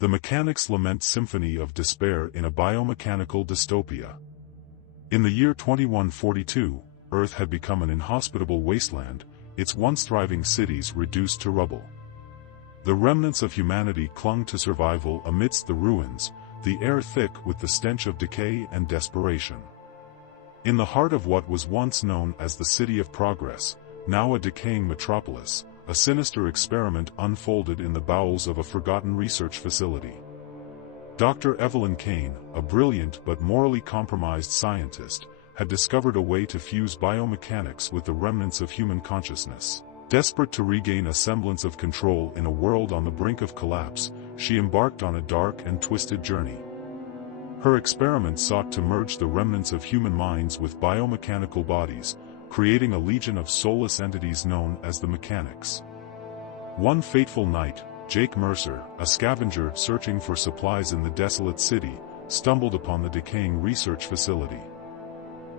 The Mechanix Lament Symphony of Despair in a Biomechanical Dystopia. In the year 2142, Earth had become an inhospitable wasteland, its once thriving cities reduced to rubble. The remnants of humanity clung to survival amidst the ruins, the air thick with the stench of decay and desperation. In the heart of what was once known as the City of Progress, now a decaying metropolis, a sinister experiment unfolded in the bowels of a forgotten research facility. Dr. Evelyn Kane, a brilliant but morally compromised scientist, had discovered a way to fuse biomechanics with the remnants of human consciousness. Desperate to regain a semblance of control in a world on the brink of collapse, she embarked on a dark and twisted journey. Her experiment sought to merge the remnants of human minds with biomechanical bodies, creating a legion of soulless entities known as the Mechanics. One fateful night, Jake Mercer, a scavenger searching for supplies in the desolate city, stumbled upon the decaying research facility.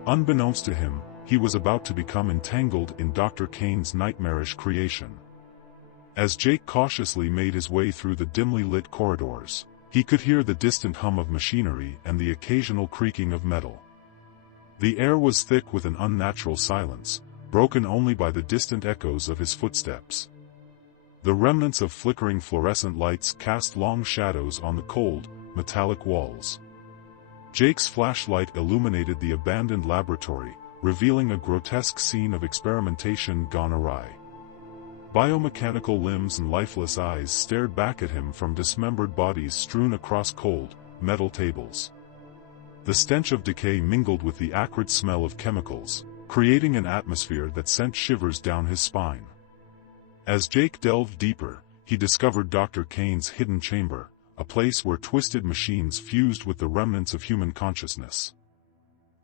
Unbeknownst to him, he was about to become entangled in Dr. Kane's nightmarish creation. As Jake cautiously made his way through the dimly lit corridors, he could hear the distant hum of machinery and the occasional creaking of metal. The air was thick with an unnatural silence, broken only by the distant echoes of his footsteps. The remnants of flickering fluorescent lights cast long shadows on the cold, metallic walls. Jake's flashlight illuminated the abandoned laboratory, revealing a grotesque scene of experimentation gone awry. Biomechanical limbs and lifeless eyes stared back at him from dismembered bodies strewn across cold, metal tables. The stench of decay mingled with the acrid smell of chemicals, creating an atmosphere that sent shivers down his spine. As Jake delved deeper, he discovered Dr. Kane's hidden chamber, a place where twisted machines fused with the remnants of human consciousness.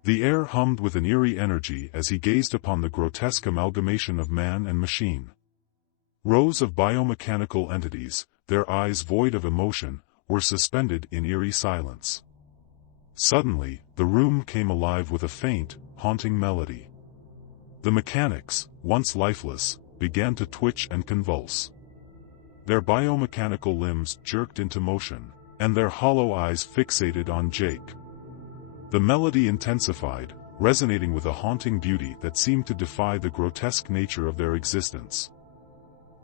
The air hummed with an eerie energy as he gazed upon the grotesque amalgamation of man and machine. Rows of biomechanical entities, their eyes void of emotion, were suspended in eerie silence. Suddenly, the room came alive with a faint, haunting melody. The Mechanics, once lifeless, began to twitch and convulse. Their biomechanical limbs jerked into motion, and their hollow eyes fixated on Jake. The melody intensified, resonating with a haunting beauty that seemed to defy the grotesque nature of their existence.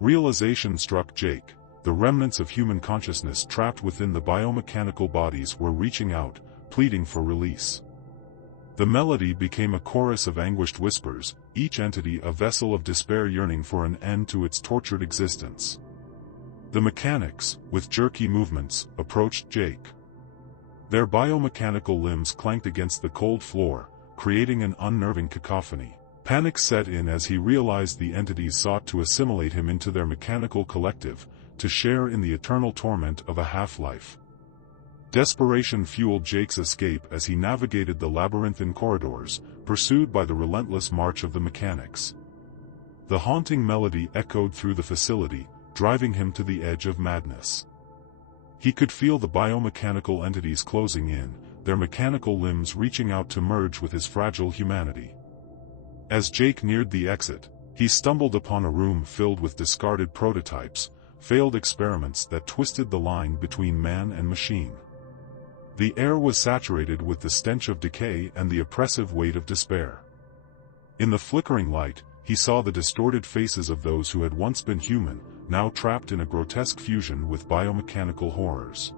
Realization struck Jake. The remnants of human consciousness trapped within the biomechanical bodies were reaching out, pleading for release. The melody became a chorus of anguished whispers, each entity a vessel of despair yearning for an end to its tortured existence. The Mechanics, with jerky movements, approached Jake. Their biomechanical limbs clanked against the cold floor, creating an unnerving cacophony. Panic set in as he realized the entities sought to assimilate him into their mechanical collective, to share in the eternal torment of a half-life. Desperation fueled Jake's escape as he navigated the labyrinthine corridors, pursued by the relentless march of the Mechanics. The haunting melody echoed through the facility, driving him to the edge of madness. He could feel the biomechanical entities closing in, their mechanical limbs reaching out to merge with his fragile humanity. As Jake neared the exit, he stumbled upon a room filled with discarded prototypes, failed experiments that twisted the line between man and machine. The air was saturated with the stench of decay and the oppressive weight of despair. In the flickering light, he saw the distorted faces of those who had once been human, now trapped in a grotesque fusion with biomechanical horrors.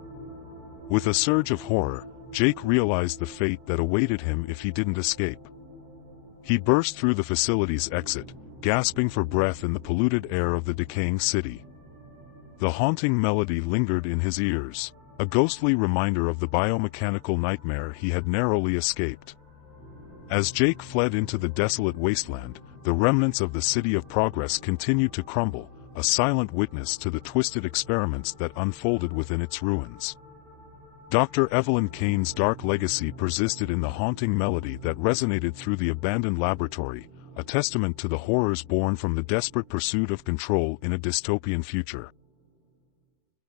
With a surge of horror, Jake realized the fate that awaited him if he didn't escape. He burst through the facility's exit, gasping for breath in the polluted air of the decaying city. The haunting melody lingered in his ears, a ghostly reminder of the biomechanical nightmare he had narrowly escaped. As Jake fled into the desolate wasteland, the remnants of the City of Progress continued to crumble, a silent witness to the twisted experiments that unfolded within its ruins. Dr. Evelyn Kane's dark legacy persisted in the haunting melody that resonated through the abandoned laboratory, a testament to the horrors born from the desperate pursuit of control in a dystopian future.